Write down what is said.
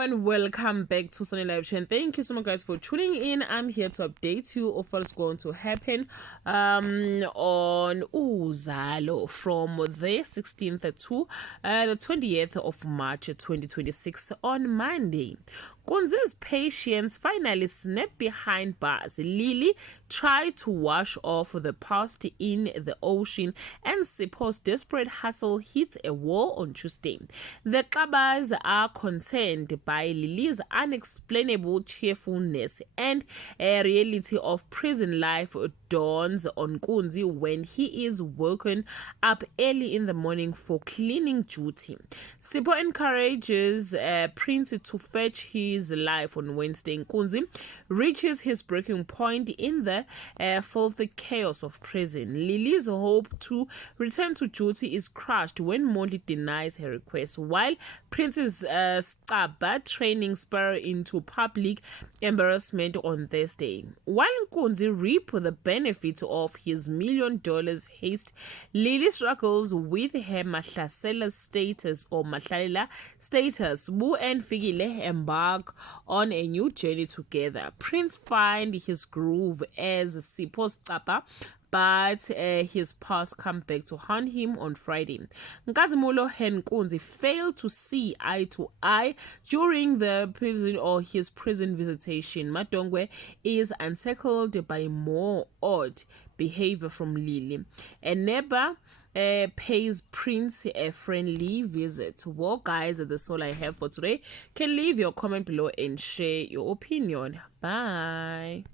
and welcome back to Sunny Live Chain. Thank you so much, guys, for tuning in. I'm here to update you of what's going to happen on Uzalo from the 16th to the 20th of March 2026 on Monday. Nkunzi's patience finally snapped behind bars. Lily tried to wash off the past in the ocean, and Sipho's desperate hustle hit a wall on Tuesday. The Kabas are concerned by Lily's unexplainable cheerfulness, and a reality of prison life dawns on Nkunzi when he is woken up early in the morning for cleaning duty. Sipho encourages Prince to fetch his life on Wednesday. Nkunzi reaches his breaking point in the filthy chaos of prison. Lily's hope to return to duty is crushed when Monty denies her request, while Prince's Staba training spur into public embarrassment on Thursday. While Nkunzi reap the benefits of his $1 million haste, Lily struggles with her Mahlasela status or Mahlalela status. Boo and Fikile embark on a new journey together. Prince finds his groove as Sipho's Staba, but his past come back to haunt him on Friday. Nkazimulo and Nkunzi failed to see eye to eye during his prison visitation. Madongwe is unsettled by more odd behavior from Lily. A neighbor pays Prince a friendly visit. Well, guys, that's all I have for today. Can leave your comment below and share your opinion. Bye.